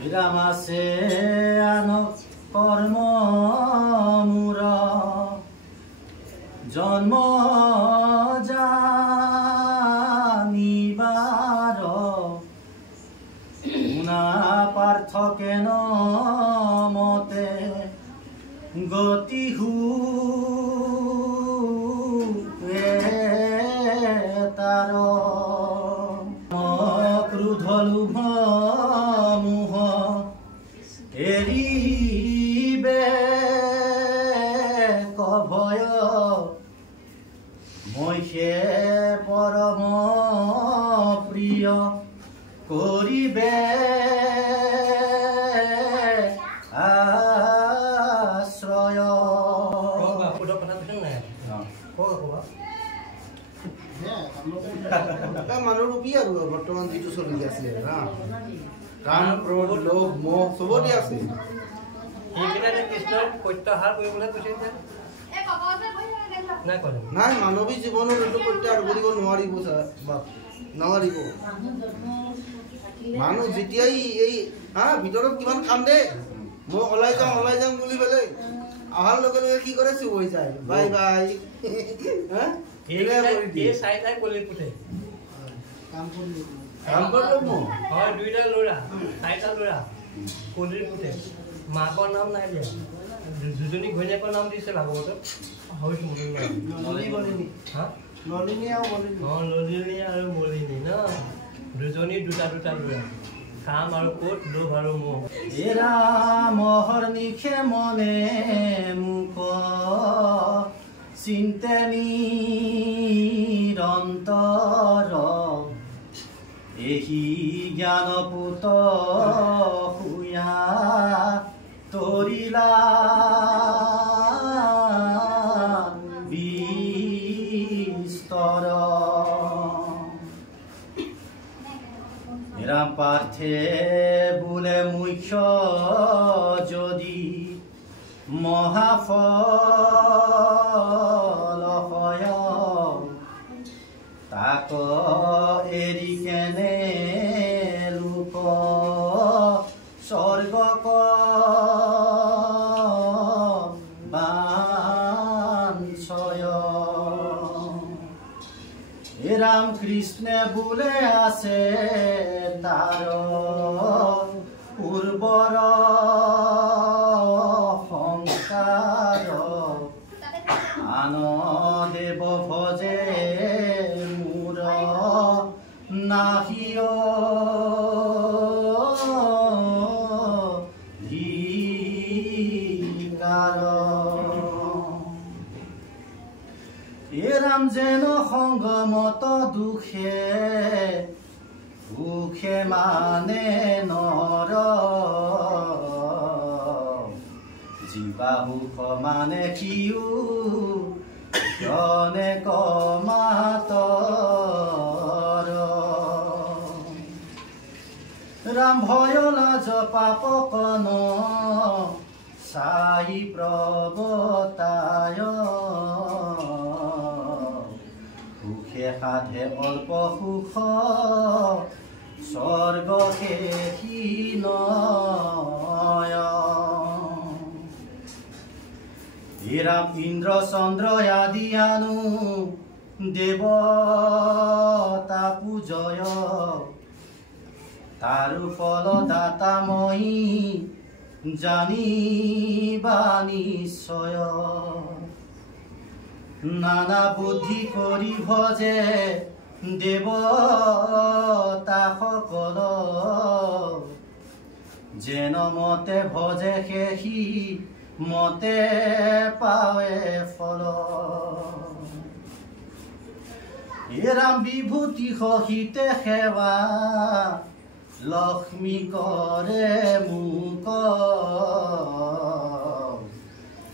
বিৰাম আছে আনক কৰ্ম মূৰ জন্ম জানিবাৰ গুণা পাৰ্থ কেন মতে গতি তাৰ ক্ৰোধ লোভ মোহ এৰিবে কভয় মইহে পৰম প্ৰিয় কৰিবে আশ্ৰয় মানুহৰূপী আৰু বৰ্তমান যিটো চলি আছে কাম ক্ৰোধ লোভ মোহ চবতে আছে নাই মানৱী জীৱনত এইটো প্ৰত্যাহাৰ কৰিব নোৱাৰিব নোৱাৰিব মানুহ যেতিয়াই এই ভিতৰত কিমান কান্দে মই ওলাই যাম বুলি পেলাই অহাৰ লগে লগে কি কৰে চুপ হৈ যায় বাই বাই মাকৰ নাম নাই দিয়া দুজনী ঘৈণীয়েকৰ নাম দিছে ভাগৱতত নলিনী আৰু মলিনী ন দুজনী দুটা ল'ৰা কাম আৰু কোট লোভ আৰু মোহ এৰা মহৰ নিশে মনে মুখ চিন্তে নিৰন্তৰ এহি জ্ঞানপুত শুয়া তৰিলা বিস্তৰ নিৰাম পাৰ্থে বোলে মুখ্য যদি মহাফল হয় তাক এৰি কেনে লোক স্বৰ্গক বাঞ্ছয় ৰাম কৃষ্ণে বোলে আছে তাৰ পূৰ্বৰ সংসাৰ আন দেৱ ভজে মোৰ নাহিয় ধিকাৰ এৰাম যেন সংগমত দুখে সুখে মানে নৰ জীৱা সুখ মানে কিও জনে কমাতৰ ৰাম ভয় লাজ পাপ কন চাই প্ৰগতায় সুখে সাধে অল্প সুখ স্বৰ্গকে হীনয় ৰাম ইন্দ্ৰ চন্দ্ৰ আদি আনু দেৱতা পূজয় তাৰো ফল দাতাময়ী জানিবা নিশ্চয় নানা বুদ্ধি কৰি ভজে দেৱতা সকল যেন মতে ভজে সেহি মতে পাৱে ফল এৰাম বিভূতি সহিতে সেৱা লক্ষ্মী কৰে মোক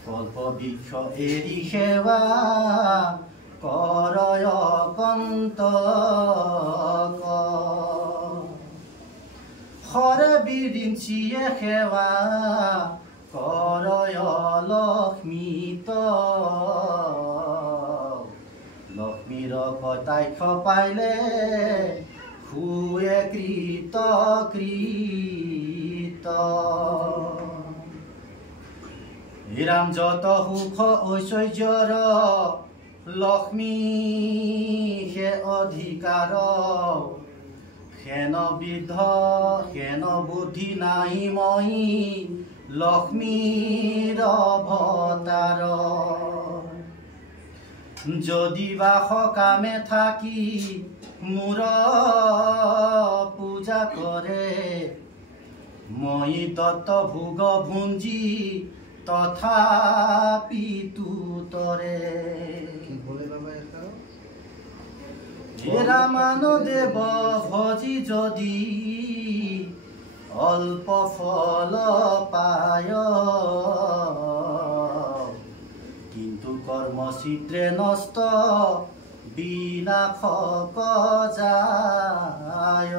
কল্প বৃক্ষ এৰি সেৱা কৰয় কন্তক হৰে বিৰিঞ্চিয়ে সেৱা কৰয় লক্ষ্মীত লক্ষ্মীৰ কটাক্ষ পাইলে শুয়ে কৃত নিমিত্ত ৰাম যত সুখ ঐশ্বৰ্যৰ লক্ষ্মী হে অধিকাৰ হেন বিধ হেন বুদ্ধি নাই মই লক্ষ্মীৰ অৱতাৰ যদি বা সকামে থাকি মোৰ পূজা কৰে মই দত্ত ভোগ ভুঞ্জি তথাপি তুতৰে ৰামানুদেৱ ভজি যদি অল্প ফল পায় কিন্তু কৰ্মচিত্ৰে নষ্ট বিনাশক যায়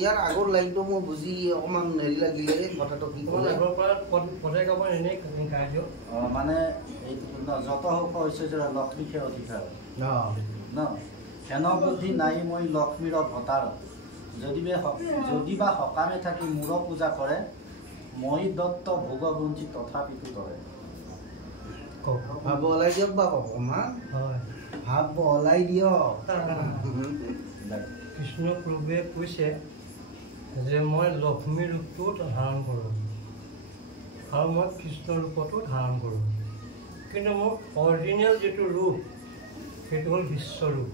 ইয়াৰ আগৰ লাইনটো মই বুজি অকণমান হেৰি লাগিলে কথাটো কি মানে যত সুখ ঐশ্বৰ্য লক্ষ্মীকে অধিকাৰ ন হেন বুদ্ধি নাই মই লক্ষ্মীৰ অৱতাৰ যদি বা সকামে থাকি মূৰ পূজা কৰে মই দত্ত ভোগ বঞ্চি তথাপিতো তৰে ভাৱ ওলাই দিয়ক বা অকণমান ভাৱ ওলাই দিয়ক কৃষ্ণ প্ৰভুৱে কৈছে যে মই লক্ষ্মী ৰূপটো ধাৰণ কৰোঁ আৰু মই কৃষ্ণ ৰূপতো ধাৰণ কৰোঁ কিন্তু মোৰ অৰিজিনেল যিটো ৰূপ সেইটো হ'ল বিশ্বৰূপ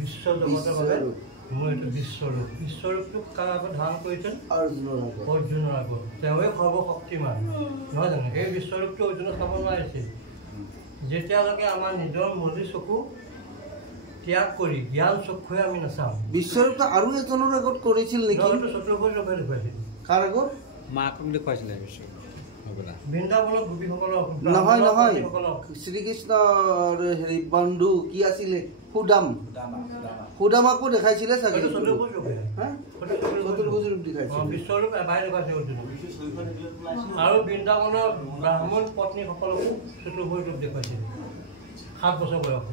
বিশ্ব জগতৰ বাবে মোৰ এইটো বিশ্বৰূপটো কাৰ আগত ধাৰণ কৰিছিল অৰ্জুনৰ আগত তেওঁৱে সৰ্বশক্তিমান নহয় জানো সেই বিশ্বৰূপটো অৰ্জুনক চাব নোৱাৰিছিল যেতিয়ালৈকে আমাৰ নিজৰ মলি চকু ত্যাগ কৰি জ্ঞান চক্ষুৱে আমি নাচাওঁ বিশ্বৰূপটো আৰু এজনৰ আগত কৰিছিল নেকি চতুৰ্ভুজ ৰূপে দেখুৱাইছিল কাৰ আগত মাকক দেখুৱাইছিলে বৃন্দাবনত গোপীসকলক নহয় নহয় শ্ৰীকৃষ্ণৰ হেৰি বন্ধু কি আছিলে সুদামাকো দেখাইছিলে চাগে চতুৰ্ভুজ ৰূপে চতুৰ্ভুজ ৰূপ দেখাইছিলে বিশ্বৰূপ এবাৰ দেখুৱাইছে অৰ্জুন আৰু বৃন্দাবনৰ ব্ৰাহ্মণ পত্নীসকলকো চতুৰ্ভুজ ৰূপ দেখুৱাইছিল 7 বছৰ বয়সত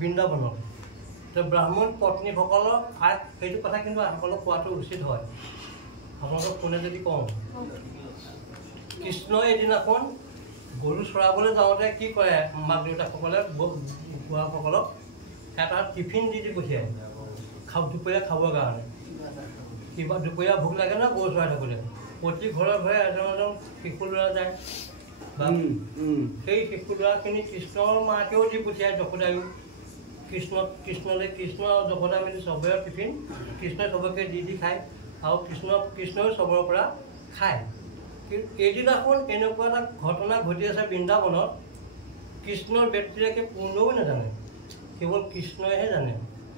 বৃন্দাবনত ব্ৰাহ্মণ পত্নীসকলক সেইটো কথা কিন্তু সকলক কোৱাটো উচিত হয় আপোনালোকক কোনে যদি কওঁ কৃষ্ণই এদিনাখন গৰু চৰাবলৈ যাওঁতে কি কৰে মাক দেউতাকসকলে বুঢ়াসকলক এটা টিফিন দি পঠিয়ায় দুপৰীয়া খাবৰ কাৰণে কিবা দুপৰীয়া ভোক লাগে ন গৰু চৰাই থাকোঁতে প্ৰতি ঘৰে ঘৰে এজন শিশু ল'ৰা যায় সেই শিশু ল'ৰাখিনি কৃষ্ণৰ মাকেও দি পঠিয়ায় যশোদায়ো কৃষ্ণ যশোদা মিলি চবৰে টিফিন কৃষ্ণই চবকে দি খায় আৰু কৃষ্ণই চবৰে পৰা খায় কিন্তু এদিনাখন এনেকুৱা এটা ঘটনা ঘটি আছে বৃন্দাবনত কৃষ্ণৰ ব্যক্তিৰেকে কোনেও নাজানে কেৱল কৃষ্ণইহে জানে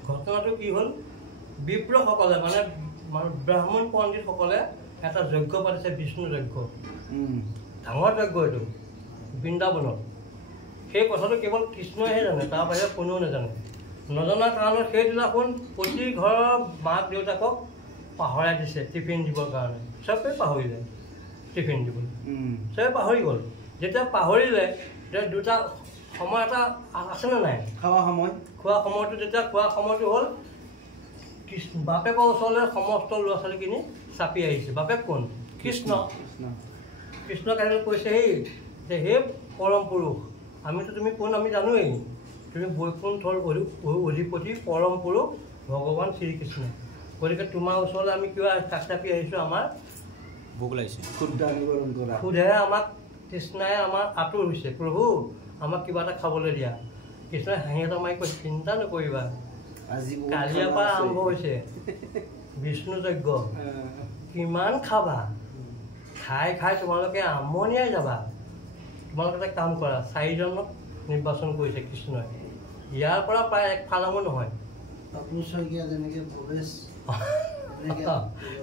ঘটনাটো কি হ'ল বিপ্ৰসকলে মানে ব্ৰাহ্মণ পণ্ডিতসকলে এটা যজ্ঞ পাতিছে বিষ্ণু যজ্ঞ ডাঙৰ যজ্ঞ এইটো বৃন্দাবনত সেই কথাটো কেৱল কৃষ্ণইহে জানে তাৰ বাহিৰে কোনেও নাজানে নজনাৰ কাৰণত সেইদিনাখন প্ৰতি ঘৰৰ মাক দেউতাকক পাহৰাই দিছে টিফিন দিবৰ কাৰণে চবেই পাহৰিলে টিফিন দিবলৈ চবেই পাহৰি গ'ল যেতিয়া পাহৰিলে তেতিয়া দুটা সময় এটা আছেনে নাই খোৱা সময়টো যেতিয়া খোৱা সময়টো হ'ল বাপেকৰ ওচৰলৈ সমস্ত ল'ৰা ছোৱালীখিনি চাপি আহিছে বাপেক কোন কৃষ্ণক আহিলে কৈছে যে হে পৰম পুৰুষ আমিতো তুমি কোন আমি জানোৱেই তুমি বৈকুণ্ঠৰ অধিপতি পৰম পুৰুষ ভগৱান শ্ৰীকৃষ্ণ গতিকে তোমাৰ ওচৰলৈ আমি কিয় চাপি আহিছোঁ আমাৰ ভোক লাগিছে সুধেৰে আমাক কৃষ্ণই আমাৰ আঁতৰ হৈছে প্ৰভু আমাক কিবা এটা খাবলৈ দিয়া কৃষ্ণই হাঁহি এটা মাৰি কৈছে চিন্তা নকৰিবা কালিয়াৰ পৰা আৰম্ভ হৈছে বিষ্ণু যজ্ঞ কিমান খাবা খাই তোমালোকে আমনিয়াই যাবা তোমালোকে এটা কাম কৰা 4জনক নিৰ্বাচন কৰিছে কৃষ্ণই ইয়াৰ পৰা প্ৰায় এক ফালামো নহয়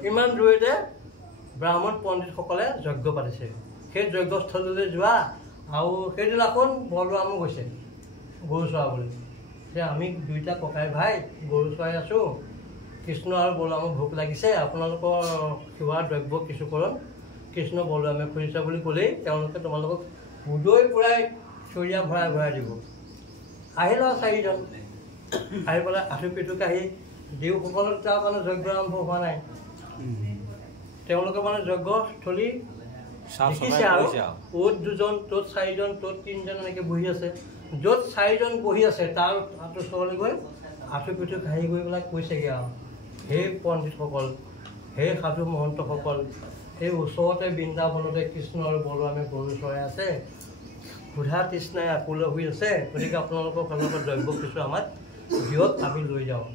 ইমান দূৰতে ব্ৰাহ্মণ পণ্ডিতসকলে যজ্ঞ পাতিছে সেই যজ্ঞস্থলীলৈ যোৱা আৰু সেইদিনাখন বলৰামো গৈছে গৰু চৰাবলৈ যে আমি দুইটা ককাই ভাই গৰু চৰাই আছোঁ কৃষ্ণ আৰু বলৰামৰ ভোক লাগিছে আপোনালোকৰ সেৱাৰ দ্ৰব্য কিছু কৰক কৃষ্ণ বলৰামে খুজিছে বুলি ক'লেই তেওঁলোকে তোমালোকক উদৈ পূৰাই চৰিয়া ভৰাই দিব আহিল আৰু 4জন আহি পেলাই আঁঠু পিঠু কাঢ়ি দেওসকলৰ তাৰ মানে যজ্ঞ আৰম্ভ হোৱা নাই তেওঁলোকে মানে যজ্ঞস্থলী দেখিছে আৰু অ'ত 2জন ত'ত 4জন ত'ত 3জন এনেকৈ বহি আছে য'ত 4জন বহি আছে তাৰ ওচৰলৈ গৈ আঁঠু পিঠু কাঢ়ি গৈ পেলাই কৈছেগৈ আৰু সেই পণ্ডিতসকল সেই সাধু মহন্তসকল সেই ওচৰতে বৃন্দাবনতে কৃষ্ণ আৰু বলৰামে গৰু চৰাই আছে ক্ষুধা তৃষ্ণাই আকুল হৈ আছে গতিকে আপোনালোকৰ ফালৰ পৰা দ্ৰব্য কিছু আমাক দিয়ক আমি লৈ যাওঁ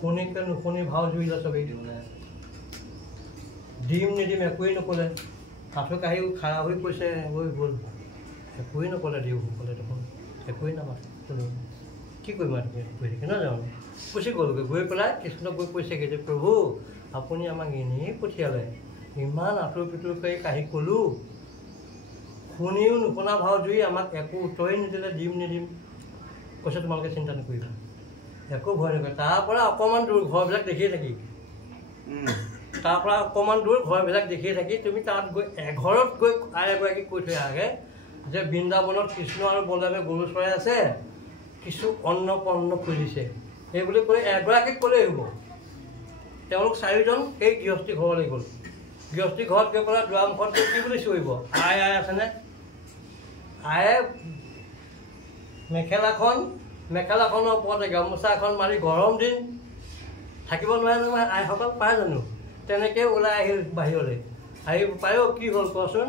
শুনিকে নুশুনি ভাও জুৰিলে চবেই দিম নিদিম একোৱেই নক'লে আঁঠু কাঢ়ি খাৰা হৈ কৈছে গৈ গ'ল একোৱেই নক'লে দেওসকলে দেখোন একোৱেই নামাতে কি কৰিম আৰু কৈ থাকি নাযাওঁ গুচি গ'লগৈ গৈ পেলাই কৃষ্ণক গৈ কৈছেগৈ যে প্ৰভু আপুনি আমাক এনেই পঠিয়ালে ইমান আঁঠু পিঠু কৰি কাঢ়ি ক'লোঁ শুনিও নুশুনা ভাও জুৰি আমাক একো উত্তৰেই নিদিলে দিম নিদিম কৈছে তোমালোকে চিন্তা নকৰিবা একো ভয় নকৰে তাৰপৰা অকণমান দূৰ ঘৰবিলাক দেখিয়ে থাকি তাৰপৰা অকণমান দূৰ ঘৰবিলাক দেখিয়ে থাকি তুমি তাত গৈ এঘৰত গৈ আই এগৰাকী কৈ থৈ আগে যে বৃন্দাবনত কৃষ্ণ আৰু বলৰামে গৰু চৰাই আছে কিছু অন্ন পন্ন খুজিছে এই বুলি কৈ এগৰাকীক ক'লেই হ'ব তেওঁলোক 4জন সেই গৃহস্থী ঘৰলৈ গ'ল গৃহস্থী ঘৰত গৈ পেলাই দুৱাৰমুখত গৈ কি বুলি চিঞৰিব আই আছেনে আয়ে মেখেলাখনৰ ওপৰতে গামোচা এখন মাৰি গৰম দিন থাকিব নোৱাৰে নহয় আইসকল পায় জানো তেনেকৈ ওলাই আহিল বাহিৰলৈ আহি পায়ো কি হ'ল কচোন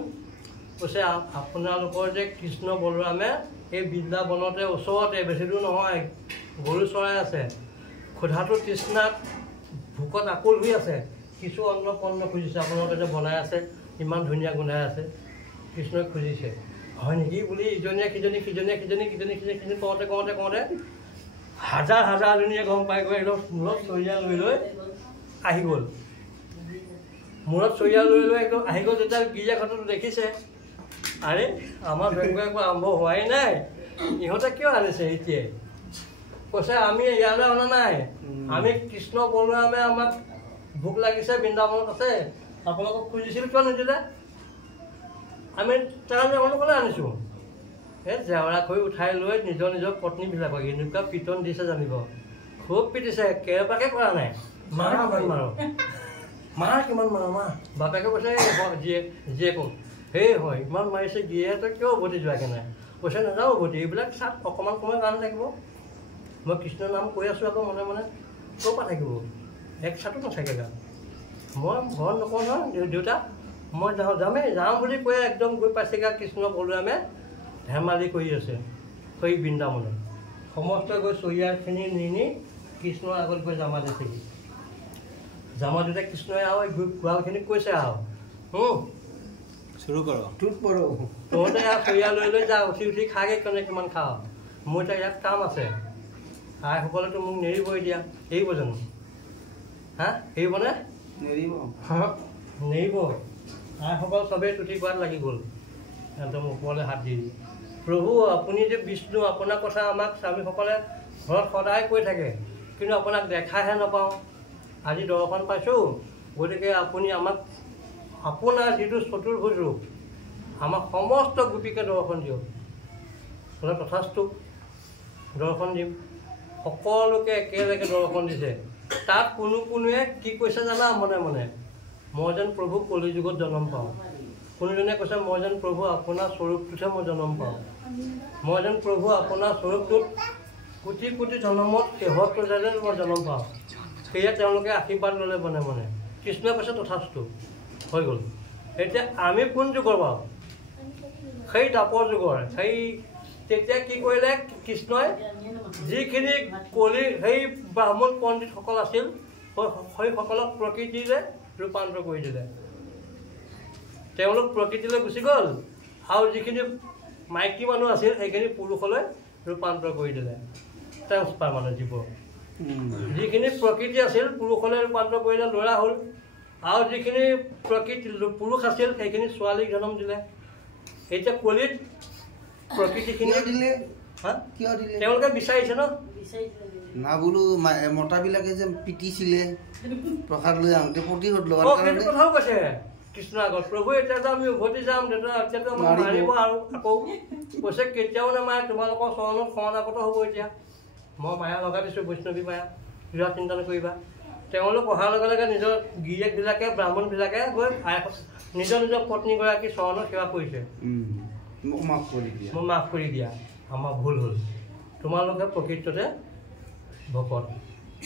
কৈছে আপোনালোকৰ যে কৃষ্ণ বলৰামে এই বৃন্দাবনতে ওচৰতে বেছি দূৰ নহয় গৰু চৰাই আছে ক্ষুধাটো তৃষ্ণাত ভোকত আকুল হৈ আছে কিছু অন্ন পন্ন খুজিছে আপোনালোকে যে বনাই আছে ইমান ধুনীয়া গোন্ধাই আছে কৃষ্ণই খুজিছে হয় নেকি বুলি ইজনীয়ে সিজনী কওঁতে হাজাৰজনীয়ে গম পাই গৈ একদম মূৰত চৰিয়া লৈ লৈ আহি গ'ল মূৰত চৰিয়া লৈ লৈ একদম আহি গ'ল যেতিয়া গিৰিজাঘৰটো দেখিছে আৰে আমাৰ যজ্ঞ একো আৰম্ভ হোৱাই নাই ইহঁতে কিয় আনিছে এতিয়াই কৈছে আমি ইয়ালৈ অনা নাই আমি কৃষ্ণ বলৰামে আমাক ভোক লাগিছে বৃন্দাবনত আছে আপোনালোকক খুজিছিল কিয় নিদিলে আমি তেওঁলোকলৈ আনিছোঁ এই জেওৰাক হৈ উঠাই লৈ নিজৰ পত্নীবিলাকক এনেকুৱা পিটন দিছে জানিব খুব পিটিছে কেৰবাকে কৰা নাই মাৰ কিমান মাৰ বাপেকে কৈছে জীয়েকক সেই হয় ইমান মাৰিছে গিৰিহঁতে কিয় উভতি যোৱাকৈ নাই কৈছে নাযাওঁ উভতি এইবিলাক চাত অকণমান সময় কাৰণে থাকিব মই কৃষ্ণৰ নাম কৈ আছোঁ আকৌ মনে মনে ক'ৰ পৰা থাকিব এক চাতো নাথাকে গান মই ঘৰত নকওঁ নহয় দেউতা মই যাওঁ বুলি কৈ একদম গৈ পাইছেগৈ কৃষ্ণ বলৰামে ধেমালি কৰি আছে সেই বৃন্দাবনত সমস্ত গৈ চৰিয়াখিনি নি কৃষ্ণৰ আগত গৈ জামা দিছেগৈ জামা দিওঁতে কৃষ্ণই আৰু গোৱালখিনিক কৈছে আৰু শুৰু কৰ তহঁতে ইয়াত চৰিয়া লৈ লৈ যা উঠি খাগে কেনে কিমান খাওঁ মোৰ এতিয়া ইয়াত কাম আছে আইসকলেতো মোক নেৰিব এতিয়া এৰিব জানো এৰিবনে নেৰিব আইসকল চবেই তুতি কোৱাত লাগি গ'ল একদম ওপৰলৈ হাত দি প্ৰভু আপুনি যে বিষ্ণু আপোনাৰ কথা আমাক স্বামীসকলে ঘৰত সদায় কৈ থাকে কিন্তু আপোনাক দেখাহে নাপাওঁ আজি দৰ্শন পাইছোঁ গতিকে আপুনি আমাক আপোনাৰ যিটো চতুৰ্ভুজ ৰূপ আমাক সমস্ত গোপীকে দৰ্শন দিয়ক বোলে তথাস্তু দৰ্শন দিম সকলোকে একেলগে দৰ্শন দিছে তাত কোনোৱে কি কৈছে জানা মনে মনে মই যেন প্ৰভু কলিযুগত জন্ম পাওঁ কোনোজনে কৈছে মই যেন প্ৰভু আপোনাৰ স্বৰূপটোতহে মই জন্ম পাওঁ মই যেন প্ৰভু আপোনাৰ স্বৰূপটোত কোটি কোটি জন্মত শেহত যেন মই জন্ম পাওঁ সেয়া তেওঁলোকে আশীৰ্বাদ ল'লে মনে মনে কৃষ্ণই কৈছে তথাস্তু হৈ গ'ল এতিয়া আমি কোন যুগৰ বাৰু সেই দাপৰ যুগৰ সেই তেতিয়া কি কৰিলে কৃষ্ণই যিখিনি কলি সেই ব্ৰাহ্মণ পণ্ডিতসকল আছিল সেইসকলক প্ৰকৃতিৰে ৰূপান্তৰ কৰি দিলে তেওঁলোক প্ৰকৃতিলৈ গুচি গ'ল আৰু যিখিনি মাইকী মানুহ আছিল সেইখিনি পুৰুষলৈ ৰূপান্তৰ কৰি দিলে ট্ৰেন্সফাৰ মানে জীৱ যিখিনি প্ৰকৃতি আছিল পুৰুষলৈ ৰূপান্তৰ কৰিলে ল'ৰা হ'ল আৰু যিখিনি প্ৰকৃতি পুৰুষ আছিল সেইখিনি ছোৱালীক জন্ম দিলে এতিয়া কলিত প্ৰকৃতিখিনি দিলে তেওঁলোকে বিচাৰিছে না বোলো মতাবিলাকে যে পিটিছিলে প্ৰসাদ লৈ আহোঁতে প্ৰতিশোধ লোৱাৰ কাৰণে কথাও কৈছে কৃষ্ণ আগত প্ৰভু এতিয়া আমি উভতি যাম মাৰিব আৰু আকৌ কৈছে কেতিয়াও নামাৰে তোমালোকৰ চৰণত শৰণাগত হ'ব এতিয়া মই মায়া লগাই দিছোঁ বৈষ্ণৱী মায়া কিবা চিন্তা নকৰিবা তেওঁলোক অহাৰ লগে লগে নিজৰ গিৰিয়েকবিলাকে ব্ৰাহ্মণবিলাকে গৈ নিজৰ নিজৰ পত্নীগৰাকী চৰণত সেৱা কৰিছে মোক মাফ কৰি দিয়া আমাৰ ভুল হ'ল তোমালোকে প্ৰকৃততে ভকত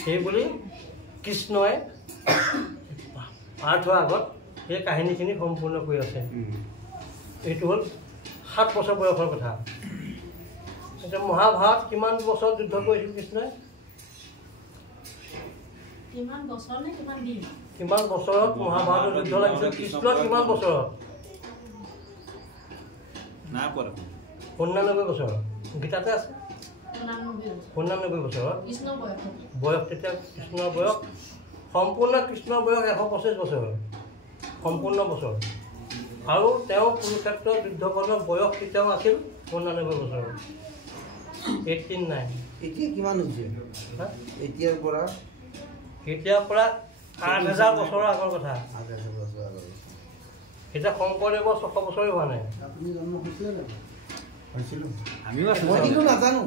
সেইবুলি কৃষ্ণই পাঠ হোৱাৰ আগত এই কাহিনীখিনি সম্পূৰ্ণ কৰি আছে এইটো হ'ল 7 বছৰ বয়সৰ কথা এতিয়া মহাভাৰত কিমান বছৰ যুদ্ধ কৰিছিল কৃষ্ণই কিমান বছৰত মহাভাৰতৰ যুদ্ধ লাগিছিল কৃষ্ণ কিমান বছৰত 89 বছৰ গীতাতে আছে 89 বছৰত বয়স তেতিয়া কৃষ্ণৰ বয়স সম্পূৰ্ণ কৃষ্ণৰ বয়স 125 বছৰ সম্পূৰ্ণ বছৰ আৰু তেওঁ কুৰুক্ষেত্ৰৰ যুদ্ধখনৰ বয়স তেতিয়াও আছিল 89 বছৰ 89 এতিয়া কিমান হৈছে এতিয়াৰ পৰা 8000 বছৰৰ আগৰ কথা এতিয়া শংকৰদেৱৰ 600 বছৰেই হোৱা নাই আপুনি জন্ম হৈছিলে নে হৈছিলোঁ আমিও আছিলোঁ মই কিন্তু নাজানো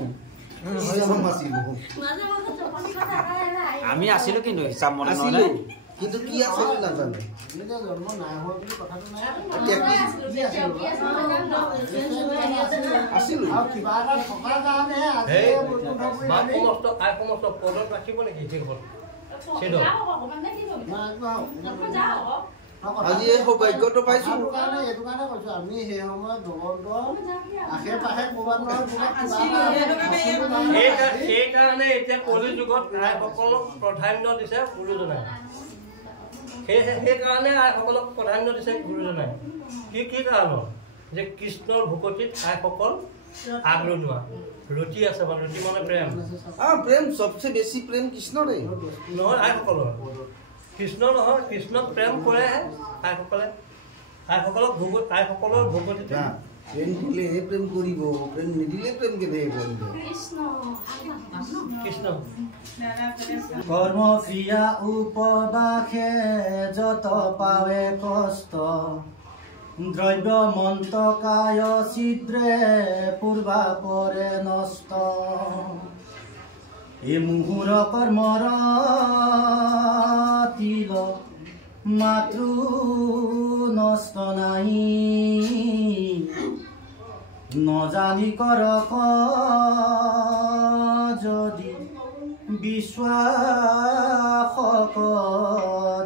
আমি আছিলোঁ কিন্তু হিচাপ মতে নহ'লে কিন্তু কি আছিল নাজানো জন্ম নাই হোৱা বুলি কথাটো নাই আছিলোঁ কিবা এটা থকাৰ কাৰণে সমস্ত পদত ৰাখিব নেকি আজি এই সৌভাগ্যটো পাইছো এইটো কাৰণে কৈছো আমি সেই সময়ত ভগৱন্ত আশে পাশে ক'ৰবাত সেইকাৰণে এতিয়া কলি যুগত আইসকলক প্ৰাধান্য দিছে গুৰুজনাই সেইকাৰণে আইসকলক প্ৰাধান্য দিছে গুৰুজনাই কি কাৰণত যে কৃষ্ণৰ ভকতিত আইসকল আগ্ৰহী ৰুচি আছে বা ৰুচি মানে প্ৰেম প্ৰেম সবচে বেছি প্ৰেম কৃষ্ণৰে নহয় আইসকলৰ কৃষ্ণ নহয় কৃষ্ণক প্ৰেম কৰেহে আইসকলক আইসকলৰ ভকতিত প্ৰেম দিলেহে প্ৰেম কৰিব প্ৰেম নিদিলে প্ৰেম কেনেকৈ কৰিব কৃষ্ণ কৰ্ম ক্ৰিয়া উপবাসে যত পাৱে কষ্ট দ্ৰব্য মন্তকায় ছিদ্ৰে পূৰ্বা পৰে নষ্ট এ মুহুৰ কৰ্মৰ তিল মাতৃ নষ্ট নাই নজানি কৰক যদি বিশ্বাস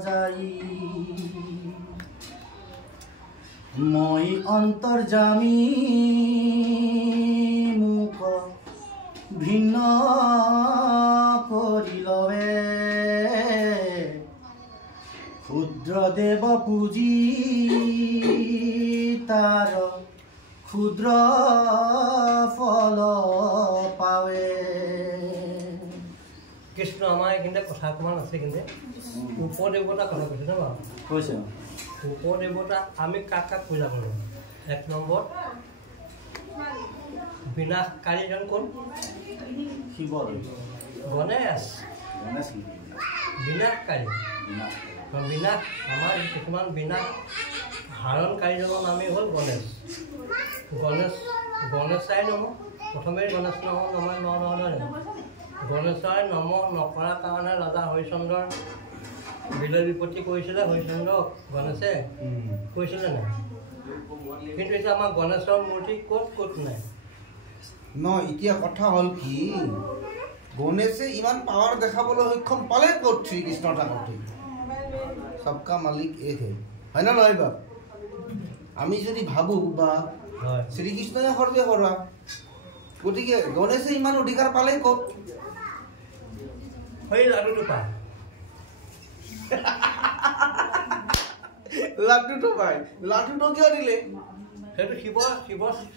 যাই মই অন্তৰ্যামী মোক ভিন্ন কৰি লৱে ক্ষুদ্ৰ দেৱ পূজি তাৰ ক্ষুদ্ৰ ফল পাৱে কৃষ্ণ আমাৰ এইখিনিতে কথা অকণমান আছে কিন্তু উপদেৱতা কথা কৈছে ন কৈছে উপদেৱতা আমি কাক কাক পূজা কৰোঁ 1 নম্বৰ বিনাশকাৰীজন কোন শিৱ গণেশ বিনাশকাৰী বিনাশ আমাৰ কিছুমান বিনাশ হাৰণকাৰীজনৰ নামেই হ'ল গণেশ গণেশাই নম প্ৰথমে গণেশ নহয় গণেশাই নম নকৰাৰ কাৰণে ৰজা হৰিশ্চন্দ্ৰৰ বিলয় বিপত্তি কৰিছিলে হৰিশ্চন্দ্ৰক গণেশে কৈছিলে নাই কিন্তু এতিয়া আমাৰ গণেশৰ মূৰ্তি ক'ত নাই এতিয়া কথা হ'ল কি গণেশে ইমান পাৱাৰ দেখাবলৈ সক্ষম পালে ক'ত শ্ৰীকৃষ্ণৰ থাকোঁতে সবকা মালিক এক হয় না নহয় বা আমি যদি ভাবোঁ বা শ্ৰীকৃষ্ণই সৰ্বে কৰা গতিকে গণেশে ইমান অধিকাৰ পালে ক'ত সেই লাডুটো পায় লাডুটো পায় লাডুটো কিয় দিলে সেইটো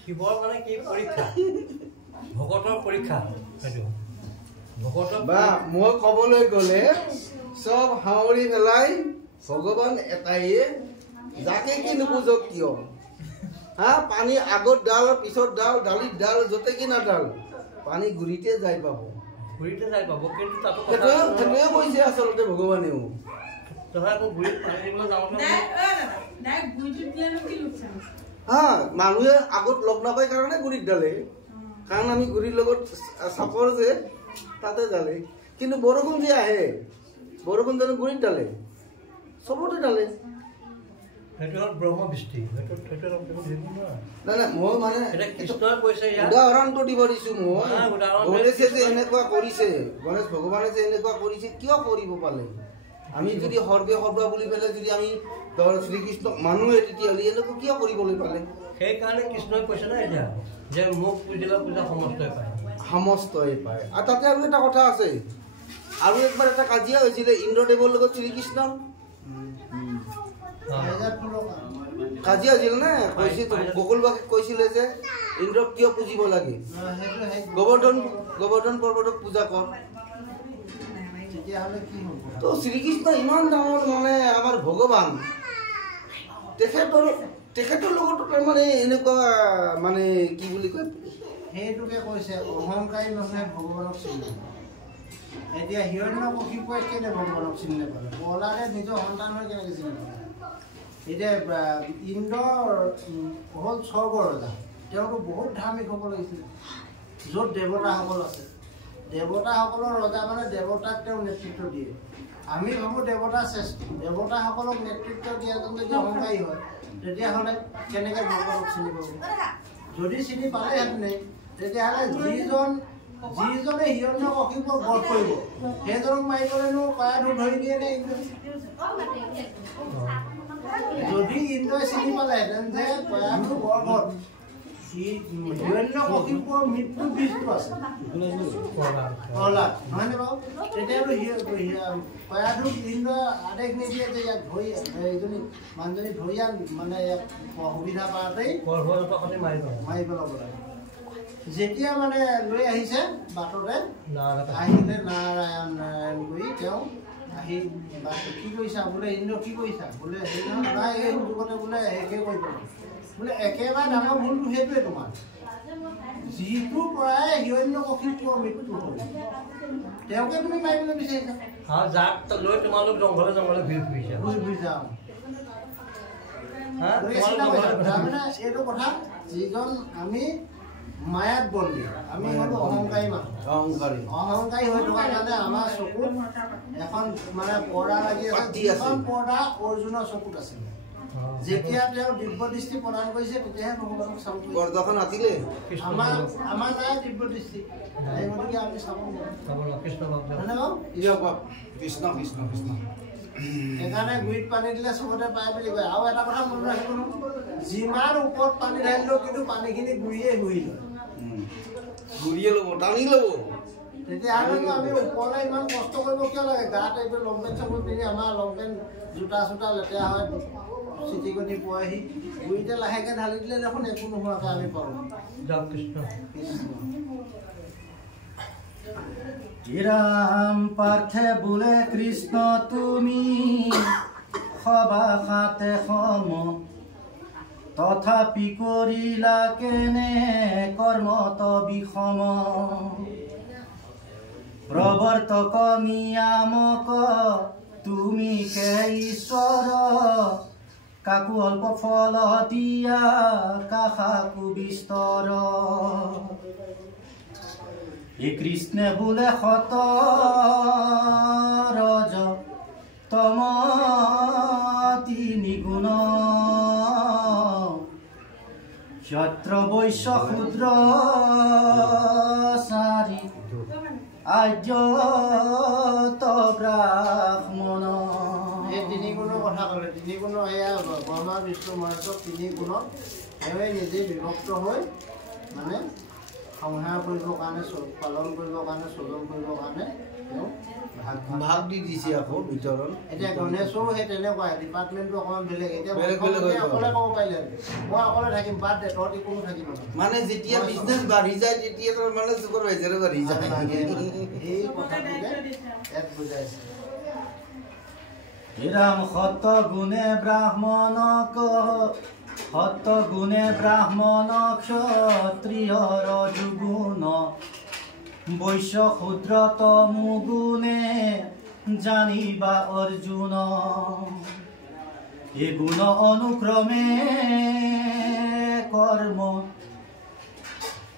শিৱৰ মানে কি পৰীক্ষা ভকতৰ পৰীক্ষা সেইটো ভকতৰ বা মই ক'বলৈ গ'লে চব সামৰি পেলাই ভগৱান এটাই যাকে কি নুবুজক কিয় পানী আগত ডাল পিছত ডাল ডালিত ডাল য'তে কি নাডাল পানী গুৰিতে যাই পাব গুৰিতে যাই পাব কিন্তু তাতো সেইটোৱে কৈছে আচলতে ভগৱানেও মানুহে আগত লগ নাপায় কাৰণে গুৰিত ডালে কাৰণ আমি গুৰিৰ লগত চাপৰ যে তাতে ডালে কিন্তু বৰষুণ যে আহে বৰষুণ জানো গুৰিত ডালে চবতে ডালে উদাহৰণটো দিব দিছো মই গণেশে যে এনেকুৱা কৰিছে গণেশ ভগৱানে যে এনেকুৱা কৰিছে কিয় কৰিব পালে আমি যদি সৰ্বে সৰ্বা বুলি পেলাই যদি আমি শ্ৰীকৃষ্ণক মানুহে তেতিয়াহ'লে এনেকুৱা কিয় কৰিবলৈ পালে সেইকাৰণে কৃষ্ণই কৈছে না এতিয়া যে মোক পুজিলে পূজা সমস্তই পায় আৰু তাতে আৰু এটা কথা আছে আৰু একবাৰ এটা কাজিয়া হৈছিলে ইন্দ্ৰদেৱৰ লগত শ্ৰীকৃষ্ণৰ কাজিয়া হৈছিল নে কৈছিল গোকুলবাসীক কৈছিলে যে ইন্দ্ৰক কিয় পুজিব লাগে গোবৰ্ধন পৰ্বতক পূজা কৰ তো শ্ৰীকৃষ্ণ ইমান ডাঙৰ মানে আমাৰ ভগৱান তেখেতৰ লগতো তাৰমানে এনেকুৱা মানে কি বুলি কয় সেইটোকে কৈছে অহংকাৰী মানুহে ভগৱানক চিনি নাপায় এতিয়া হিৰণ্যকশিপুৱে কেনে ভগৱানক চিনি নাপালে প্ৰহ্লাদে নিজৰ সন্তান হৈ কেনেকৈ চিনি নাপালে এতিয়া ইন্দ্ৰ হ'ল স্বৰ্গৰ ৰজা তেওঁতো বহুত ধাৰ্মিক হ'ব লাগিছিলে য'ত দেৱতাসকল আছে দেৱতাসকলৰ ৰজা মানে দেৱতাক তেওঁ নেতৃত্ব দিয়ে আমি ভাবোঁ দেৱতা শ্ৰেষ্ঠ দেৱতাসকলক নেতৃত্ব দিয়াজন যদি অহংকাৰী হয় তেতিয়াহ'লে কেনেকৈ ভগৱানক চিনি পাব যদি চিনি পালেহেঁতেনে তেতিয়াহ'লে যিজনে হিৰণ্যকশিপুক বধ কৰিব সেইজনক মাৰিবলৈনো কয়াটো ধৰি দিয়ে নে যদি ইন্দ্ৰই চিনি পালেহেঁতেন যে কয়াটো গৰ্ভত হিৰণ্যকশিপুৰ মৃত্যু বীজটো আছে প্ৰহ্লাদ নহয়নে বাৰু তেতিয়াতো কয়াটোক ইন্দ্ৰই আদেশ নিদিয়ে যে ইয়াক ধৰি এইজনী মানুহজনী ধৰি আন মানে ইয়াক সুবিধা পাওঁতেই মাৰি পেলাব লাগে যেতিয়া মানে লৈ আহিছে বাটতে আহিলে নাৰায়ণ নাৰায়ণ কৰি তেওঁ আহি কি কৰিছা বোলে ইন্দ্ৰ কি কৰিছা বোলে সেই নাই এই যুগতে বোলে একে কৰিব বোলে একেবাৰে ডাঙৰ ভুলটো সেইটোৱে তোমাৰ যিটো পৰাই হিৰণ্যকশিপুৰ মৃত্যু হ'ল তেওঁকে তুমি মাৰিবলৈ বিচাৰিছা যাক লৈ তোমালোক জংঘলে জংঘলে ঘূৰি যাওঁ এইটো কথা যিজন আমি মায়াত বন্দী আমি হলো অহংকাৰী মানুহ অহংকাৰী হৈ থকাৰ কাৰণে আমাৰ চকুত এখন মানে পৰ্দা লাগি আছে যিখন পৰ্দা অৰ্জুনৰ চকুত আছে যেতিয়া তেওঁ দিব্য দৃষ্টি প্ৰদান কৰিছে তেতিয়াহে ভগৱানক চাব পৰ্দাখন আতিলে আমাৰ নাই দিব্য দৃষ্টি এই গতিকে আমি চাব কৃষ্ণ কৃষ্ণ কৃষ্ণ সেইকাৰণে গুৰিত পানী দিলে চবতে পায় বুলি কয় আৰু এটা কথা মনত ৰাখিব যিমান ওপৰত পানী ঢালিলেও কিন্তু পানীখিনি ঘূৰিয়ে ঘূৰি লয় ঘূৰিয়ে ল'ব টানি ল'ব তেতিয়াহ'লে আমি ওপৰলৈ ইমান কষ্ট কৰিব কিয় লাগে গাত এইটো লংপেণ্ট চংপেণ্ট পিন্ধি আমাৰ লংপেণ্ট জোতা চোতা লেতেৰা হয় চিটি গতি পোৱাহি গুৰিতে লাহেকৈ ঢালি দিলে দেখোন একো নোহোৱাকৈ আমি পাৰোঁ ৰাম পাৰ্থে বোলে কৃষ্ণ তুমি সবা খাতে সম তথাপি কৰিলা কেনে কৰ্মত বিষম প্ৰৱৰ্তক নিয়ামক তুমি কে ঈশ্বৰ কাকো অল্প ফল দিয়া কাহাকো বিস্তৰ এই কৃষ্ণে বোলে সত ৰজ তম তিনি গুণ ক্ষত্ৰ বৈশ্য শূদ্ৰ চাৰি আৰ্যত ব্ৰাহ্মণ এই তিনি গুণৰ কথা ক'লে তিনি গুণ এয়া ব্ৰহ্মা বিষ্ণু মহেশ্বৰ তিনি গুণত এওঁৱে নিজে বিভক্ত হৈ মানে সংহাৰ কৰিবৰ কাৰণে পালন কৰিবৰ কাৰণে চলন কৰিবৰ কাৰণে তেওঁ ভাগ দি দিছে আকৌ ভিতৰত এতিয়া গণেশৰো সেই তেনেকুৱাই ডিপাৰ্টমেণ্টটো অকণমান বেলেগ এতিয়া অকলে ক'ব পাৰিলে মই অকলে থাকিম বাদ দে তহঁতি কোনো থাকিব মানে যেতিয়া বিজনেছ বাঢ়ি যায় তেতিয়া তোৰ মানে চুপাৰভাইজাৰো বাঢ়ি যায় এই কথাটোকে ইয়াত বুজাইছে ৰাম সত গুণে ব্ৰাহ্মণক সত গুণে ব্ৰাহ্মণ ক্ষত্ৰিয় ৰজুগুণ বৈশ্য শূদ্ৰ তমু গুণে জানিবা অৰ্জুন এই গুণ অনুক্ৰমে কৰ্ম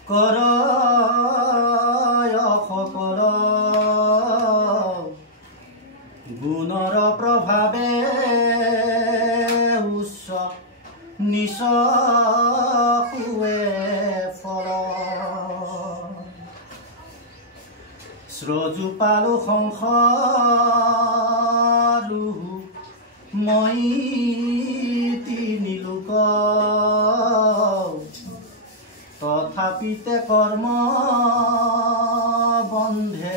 কৰ সকল গুণৰ প্ৰভাৱে উচ্চ নিচ শুৱে ফল শ্ৰজুপালো সংসাৰো মই তিনি লোক তথাপিতে কৰ্ম বন্ধে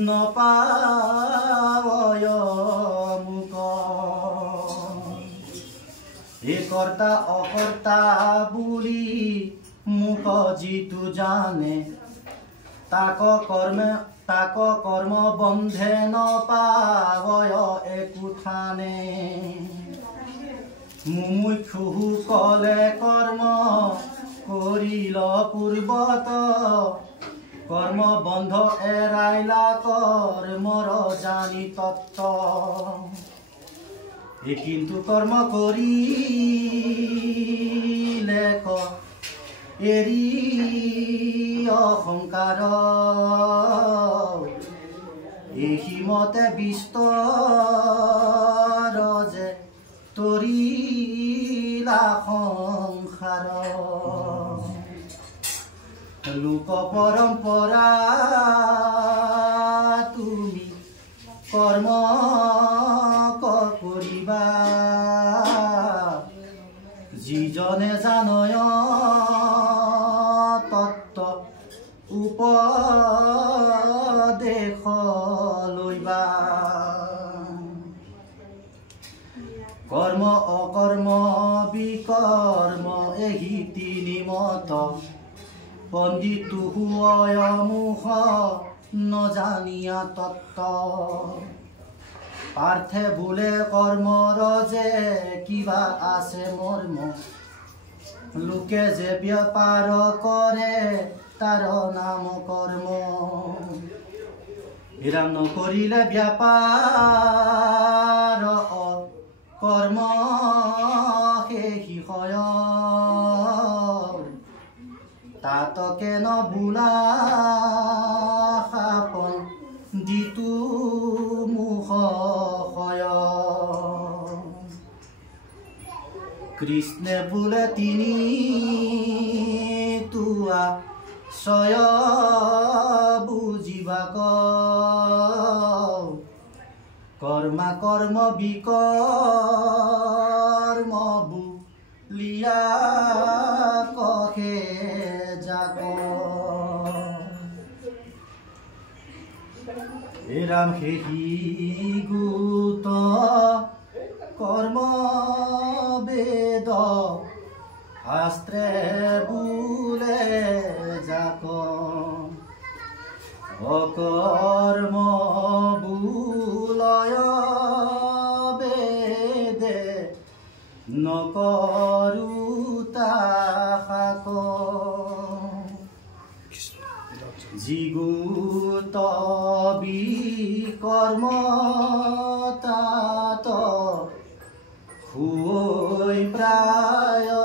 নপায় মুক এ কৰ্তা অকৰ্তা বুলি মুক যিটো জানে তাক কৰ্ম বন্ধে নপায় একোঠানে মুমুক্ষু কলে কৰ্ম কৰিল পূৰ্বত কৰ্ম বন্ধ এৰাইলা কৰ্মৰ জানি তত্ত্ব কিন্তু কৰ্ম কৰিলে এৰি অহংকাৰ এইমতে বিস্তৰ যে তৰিলা সংসাৰ লোক পৰম্পৰা তুমি কৰ্ম কৰিবা যিজনে জানয় তত্ত্ব উপদেশ লৈবা কৰ্ম অকৰ্ম বিকৰ্ম এহি তিনি মত পণ্ডিত হুয় মুখ নজানিয়া তত্ত্ব পাৰ্থে বোলে কৰ্মৰ যে কিবা আছে মৰ্ম লোকে যে ব্যাপাৰ কৰে তাৰ নাম কৰ্ম বিৰাম নকৰিলে ব্যাপাৰ কৰ্ম শেষি হয় তাতকে নবোলা সাপন দিতু মুখ হয় কৃষ্ণে বোলে তিনি তুয়া ছয় বুজিবা কৰ্মা কৰ্ম বিকৰ্ম বুলিয়া কহে যাক এৰাম সেহি গোত কৰ্ম বেদ শাস্ত্ৰে বোলে যাক অকৰ্ম বুলয় বেদে নকৰুতা শাক যিগুত বিকৰ্ম তাত খুই প্ৰায়শ্চিত্ত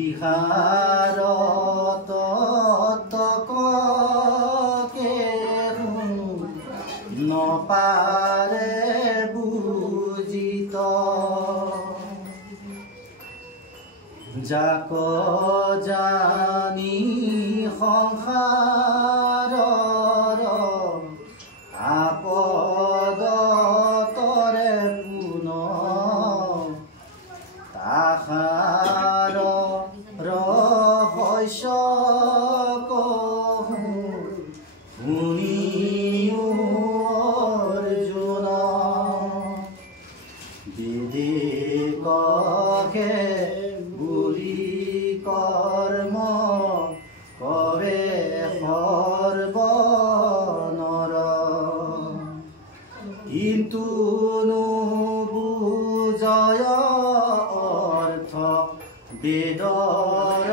ইহাৰ ততকে নপাৰে বুজিত যাক জানি সংসাৰৰ আপদতৰে পুন তাহাৰ ৰহস্য কহো শুনিও অৰ্জুন বিধি কহে বুলি কৰ্ম কবে সৰ্বনৰ কিন্তু নুবুজয় অৰ্থ বেদৰ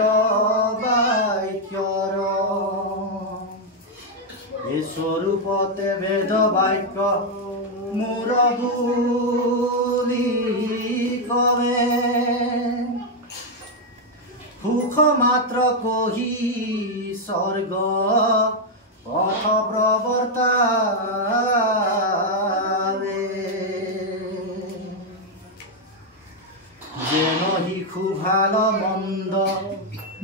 বাক্যৰ এই স্বৰূপতে বেদ বাক্য মোৰ বুলি কবে সুখ মাত্ৰ কহি স্বৰ্গ পথ প্ৰৱৰ্তাবে যেন শিশু ভাল মন্দ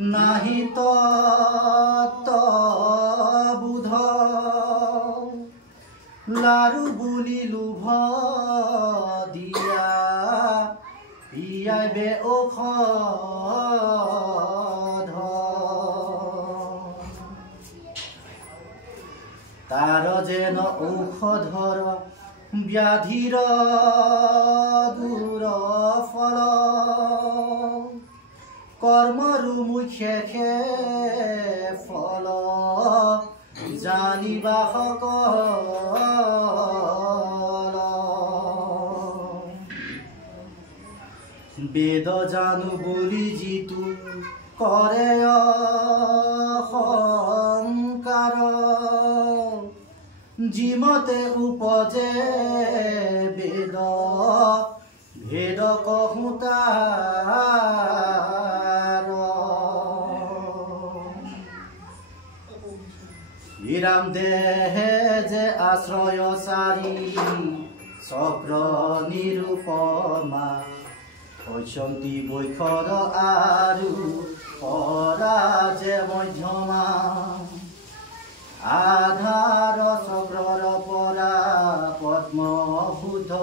নাহি তত্ত্ববোধ লাৰু বুলি লোভ দিয়া পিয়াইবে ঔষধ তাৰ যেন ঔষধৰ ব্যাধিৰ দূৰ ফল কৰ্মৰো মুখ্যে ফল জানিবা সকল বেদ জানো বুলি যিটো কৰে অহংকাৰ যিমতে উপজে বেদ ভেদ কহুতাৰ বিৰাম দেহে যে আশ্ৰয় চাৰি চক্ৰ নিৰূপমা হৈছন্তি বৈখৰ আৰু পৰাজে মধ্যমা আধাৰ চক্ৰৰ পৰা পদ্মভূতয়াতি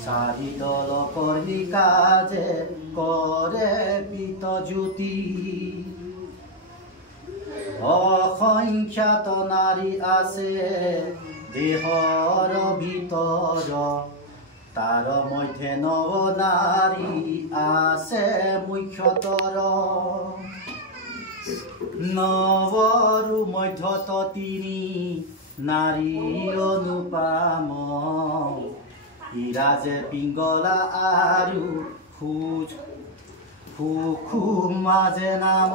চাৰি দল কৰ্ণিকা যে কৰে পিত জ্যোতি অসংখ্যাত নাৰী আছে দেহৰ ভিতৰ তাৰ মধ্যে নৱ নাৰী আছে মুখ্যতৰ নৱৰো মধ্যত তিনি নাৰী অনুপাম ইৰাজে পিংগলা আৰু সুখু মাজে নাম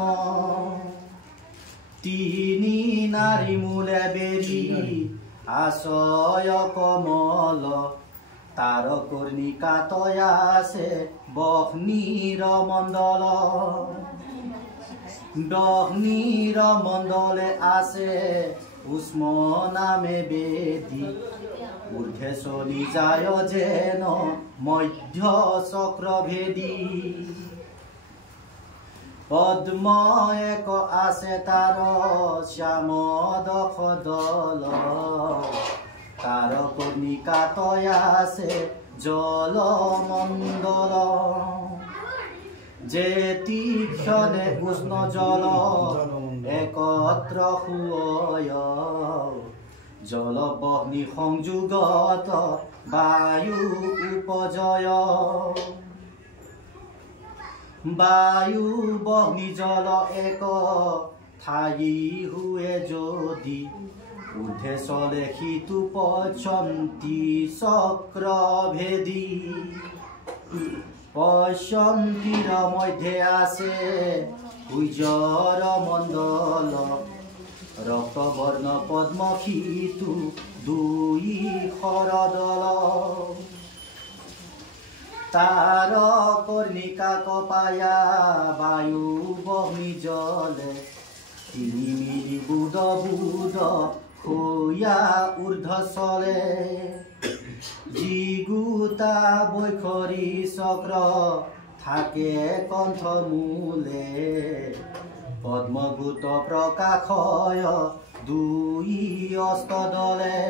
তিনি নাৰী মূলে বেৰি আশয় কমল তাৰ কৰ্ণিকাতয় আছে বহ্নিৰ মণ্ডল বহ্নিৰ মণ্ডলে আছে উষ্ম নামে বেদী ঊৰ্ধে চলি যায় যেন মধ্য চক্ৰভেদী পদ্ম এক আছে তাৰ শ্যাম দশ দল তাৰ কৰ্ণিকাতয় আছে জল মণ্ডল যেতি ক্ষণে উষ্ণ জল একত্ৰ শুয় জল বহ্নি সংযোগত বায়ু উপজয় বায়ু বহ্নি জল এক ঠাই হুয়ে যদি ঊৰ্ধে চলে সিটো পচন্তি চক্ৰভেদী পচন্তিৰ মধ্যে আছে সূৰ্যৰ মণ্ডল ৰক্তবৰ্ণ পদ্ম সিটো দুই শৰদল তাৰ কৰ্ণিকা কপায়া বায়ু বহ্নি জলে তিনি মিলি বুদ বুদ খৈয়া ঊৰ্ধ চলে যিগুটা বৈখৰী চক্ৰ থাকে কণ্ঠ মূলে পদ্মগুত প্ৰকাশয় দুই অস্তদলে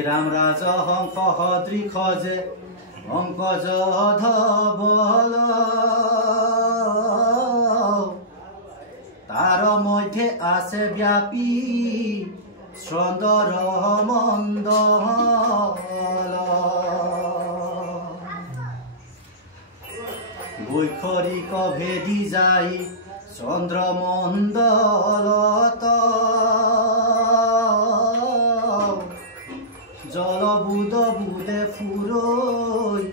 ৰাম ৰাজ হংস সদৃশ যে অংকজ ধবল তাৰ মধ্যে আছে ব্যাপী চন্দ্ৰ মণ্ডল বৈখৰিক ভেদি যাই চন্দ্ৰ মণ্ডলত জল বুদ বুদে ফুৰৈ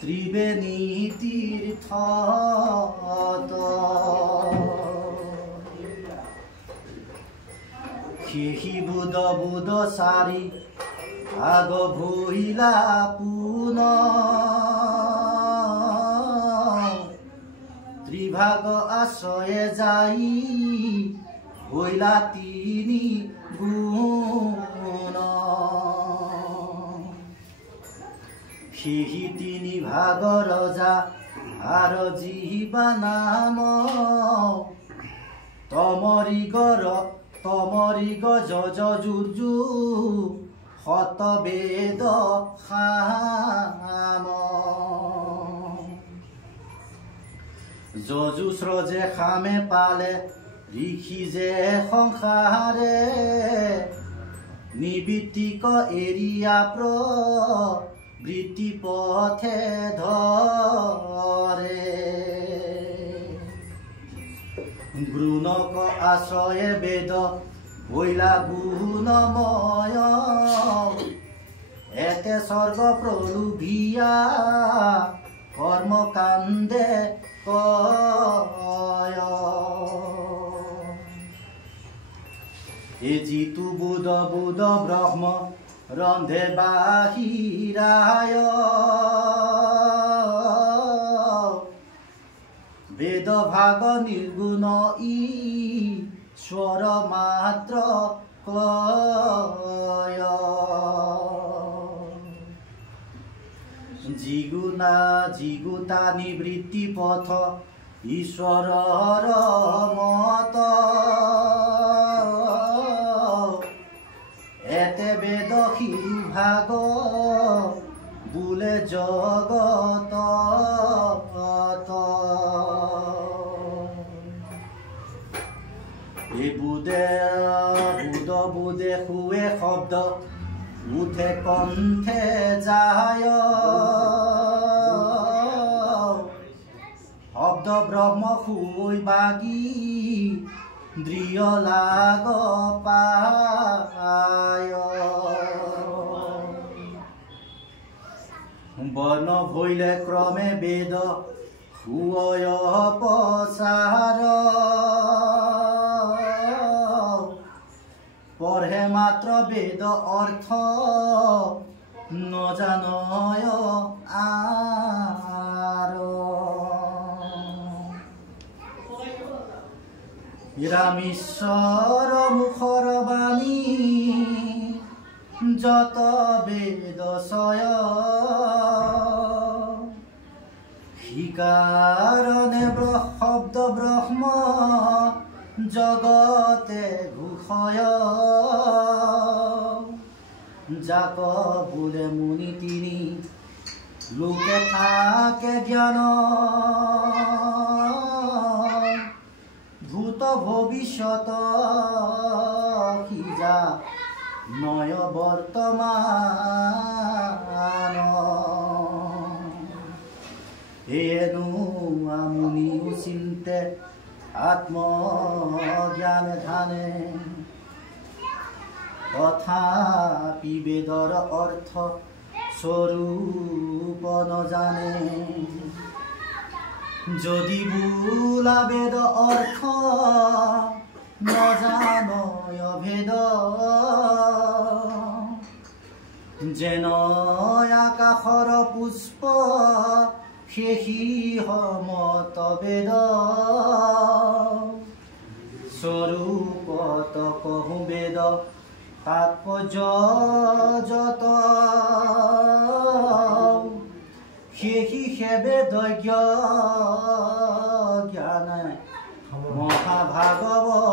ত্ৰিবেণী তীৰ্থত সেহি বুদ বুদ চাৰি আগ ভইলা পুন ত্রিভাগ আশ্রয়ে যাই হইলা তিনি গুণ সেই তিনি ভাগ রজা আর জিবা নাম তমরি যজুর্জু হত বেদ খাম যজুশ্রজে খামে পালে ঋষি যে সংসারে নিবৃত্তিক এৰিয়া প্ৰবৃত্তি পথে ধৰে গুণক আশ্ৰয়ে বেদ বৈলা গুণময় এতে স্বৰ্গ প্ৰলোভিয়া কৰ্ম কান্দে কয় এ জিতু বুধ ব্ৰহ্ম ৰন্ধে বাহিৰায় বেদ ভাগ নিৰ্গুণ ঈশ্বৰ মাত্ৰ কয় জিগুতা নিবৃত্তি পথ ঈশ্বৰৰ মত এতে বেদ ভাগ বোলে জগত এই বুদে শুৱে শব্দ উঠে কণ্ঠে যায় শব্দ ব্ৰহ্ম শুই বাগি দৃঢ় লাগ পায় বৰ্ণ ভৈলে ক্ৰমে বেদ শুয় পচাৰ পঢ়ে মাত্ৰ বেদ অৰ্থ নজানয় ৰামেশ্বৰ মুখৰ বাণী যত বেদ চয় শিকাৰণে শব্দ ব্ৰহ্ম জগতে ঘোষয় যাক বোলে মুনি তিনি লোকে থাকে জ্ঞান ভূত ভবিষ্যত সিজা নয় বৰ্তমান এনো আমুনি চিন্তে আত্মজ্ঞান ধানে তথাপি বেদৰ অৰ্থ স্বৰূপ নজানে যদি বোলা বেদ অৰ্থ নজানয় ভেদ যেন আকাশৰ পুষ্প শেষী সমত বেদ স্বৰূপত কহু বেদ তাৎপৰ্য যত শেষী বেদ জ্ঞান মহাভাগৱত